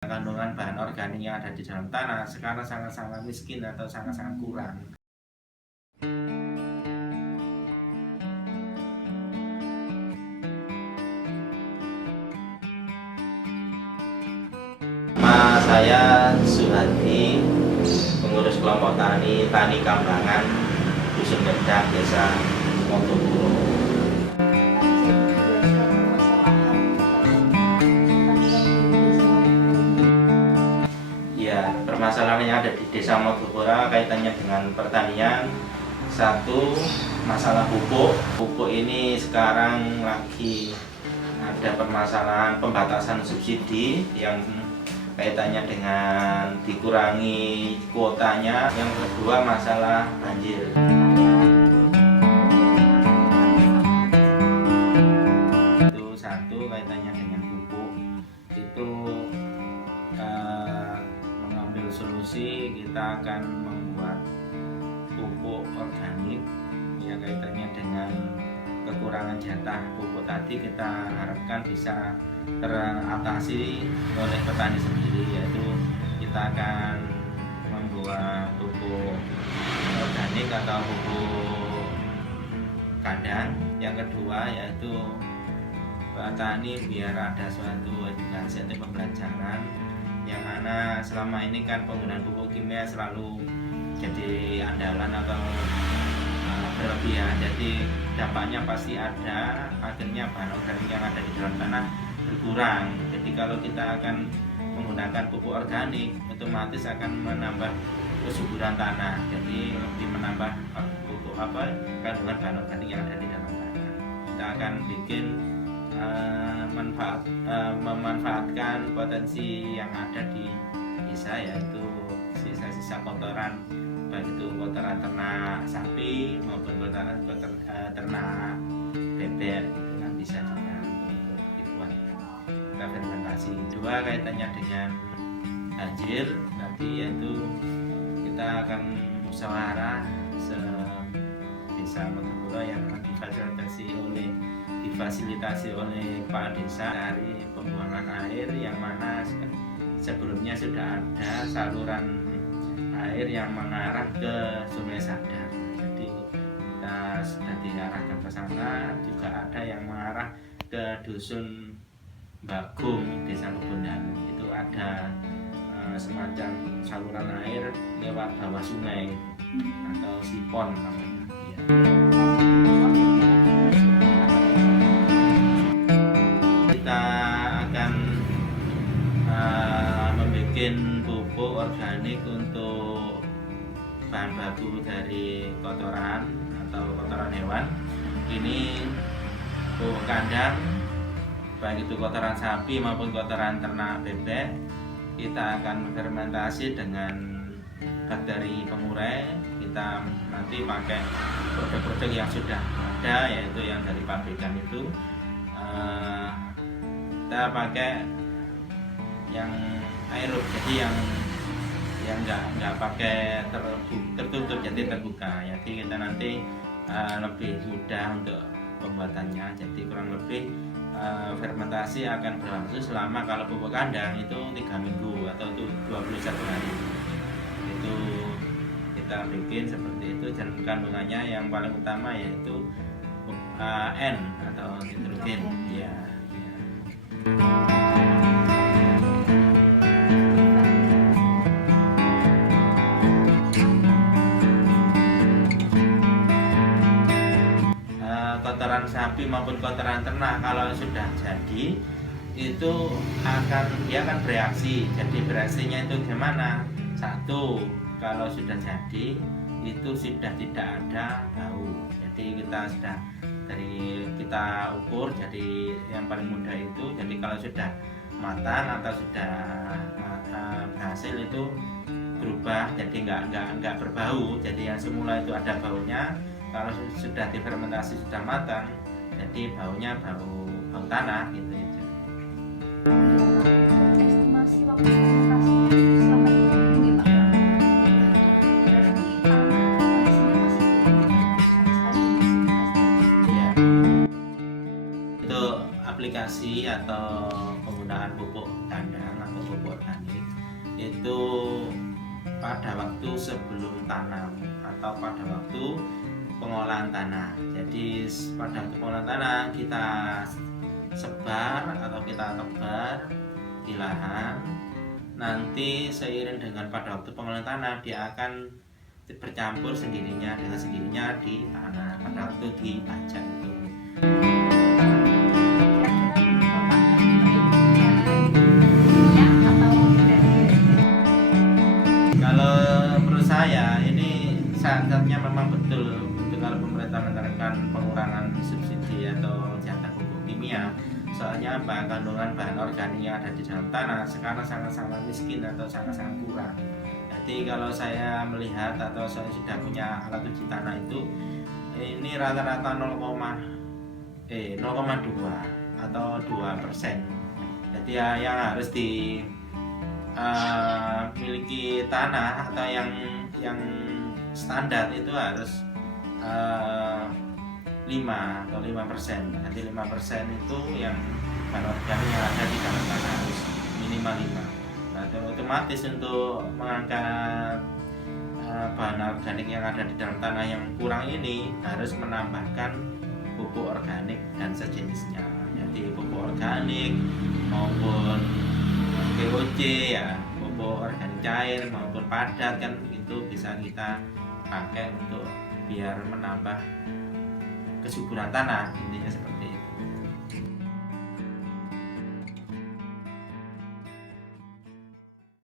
Kandungan bahan organik yang ada di dalam tanah sekarang sangat-sangat miskin atau sangat-sangat kurang. Nama saya Suhadi, pengurus kelompok Tani Kambangan, Dusun Gedang, Desa Motopuro. Ya, permasalahan yang ada di Desa Motopuro kaitannya dengan pertanian. Satu, masalah pupuk. Pupuk ini sekarang lagi ada permasalahan pembatasan subsidi yang kaitannya dengan dikurangi kuotanya. Yang kedua, masalah banjir. Itu satu, kaitannya dengan pupuk. Itu mengambil solusi, kita akan membuat pupuk organik yang kaitannya dengan kekurangan jatah pupuk tadi. Kita harapkan bisa teratasi oleh petani sendiri, yaitu kita akan membuat pupuk organik atau pupuk kandang. Yang kedua yaitu petani biar ada suatu edukasi atau pembelajaran, yang mana selama ini kan penggunaan pupuk kimia selalu jadi andalan atau berlebihan, jadi dampaknya pasti ada. Akhirnya bahan organik yang ada di dalam tanah berkurang. Jadi kalau kita akan menggunakan pupuk organik, otomatis akan menambah kesuburan tanah, jadi lebih menambah pupuk kandungan bahan organik yang ada di dalam tanah. Kita akan bikin memanfaatkan potensi yang ada di desa, yaitu sisa-sisa kotoran, baik itu kotoran ternak sapi maupun kotoran ternak bebek, itu kan bisa juga untuk dibuat kita fermentasi. Dua, kaitannya dengan banjir tadi, yaitu kita akan musyawarah desa Motopuro yang difasilitasi oleh Pak Desa dari pembuangan air, yang mana sebelumnya sudah ada saluran air yang mengarah ke Sungai Sadar. Jadi kita sudah diarahkan ke sana. Juga ada yang mengarah ke Dusun Bagong, Desa Kebondanu. Itu ada semacam saluran air lewat bawah sungai atau sipon namanya. Kita akan membuat pupuk organik untuk bahan baku dari kotoran atau kotoran hewan. Ini pupuk kandang, baik itu kotoran sapi maupun kotoran ternak bebek. Kita akan fermentasi dengan bakteri pengurai. Kita nanti pakai produk-produk yang sudah ada, yaitu yang dari pabrikan itu. Kita pakai yang aerob, jadi yang nggak pakai tertutup, jadi terbuka. Jadi kita nanti lebih mudah untuk pembuatannya. Jadi kurang lebih fermentasi akan berlangsung selama, kalau pupuk kandang itu 3 minggu atau 21 hari. Itu kita bikin seperti itu, dan kandungannya yang paling utama yaitu N atau nitrogen. Ya. Kotoran sapi maupun kotoran ternak kalau sudah jadi itu dia akan bereaksi. Jadi bereaksinya itu gimana? Satu, kalau sudah jadi itu sudah tidak ada bau. Jadi kita ukur, jadi yang paling mudah itu, jadi kalau sudah matang atau sudah berhasil itu berubah, jadi nggak berbau. Jadi yang semula itu ada baunya, kalau sudah difermentasi sudah matang, jadi baunya bau tanah gitu ya. Estimasi waktu fermentasi selama 3 minggu ya Pak? Ya. Berarti Ya. Itu aplikasi atau penggunaan pupuk kandang atau pupuk organik itu pada waktu sebelum tanam atau pada waktu pengolahan tanah. Jadi pada waktu pengolahan tanah kita sebar atau kita tebar di lahan. Nanti seiring dengan pada waktu pengolahan tanah dia akan bercampur sendirinya dengan sendirinya di tanah pada waktu dipajak itu. Kalau menurut saya ini saatnya memang betul kalau pemerintah menerapkan pengurangan subsidi atau jatah pupuk kimia. Soalnya apa, kandungan bahan organik yang ada di dalam tanah sekarang sangat-sangat miskin atau sangat-sangat kurang. Jadi kalau saya melihat atau saya sudah punya alat uji tanah itu, ini rata-rata 0,2 atau 2%. Jadi ya, yang harus miliki tanah atau yang standar itu harus 5%. Nanti 5% itu yang bahan organik yang ada di dalam tanah harus minimal 5. Nah, otomatis untuk mengangkat bahan organik yang ada di dalam tanah yang kurang ini harus menambahkan pupuk organik dan sejenisnya. Jadi pupuk organik maupun POC ya, pupuk organik cair maupun padat kan itu bisa kita pakai untuk biar menambah kesuburan tanah, intinya seperti itu.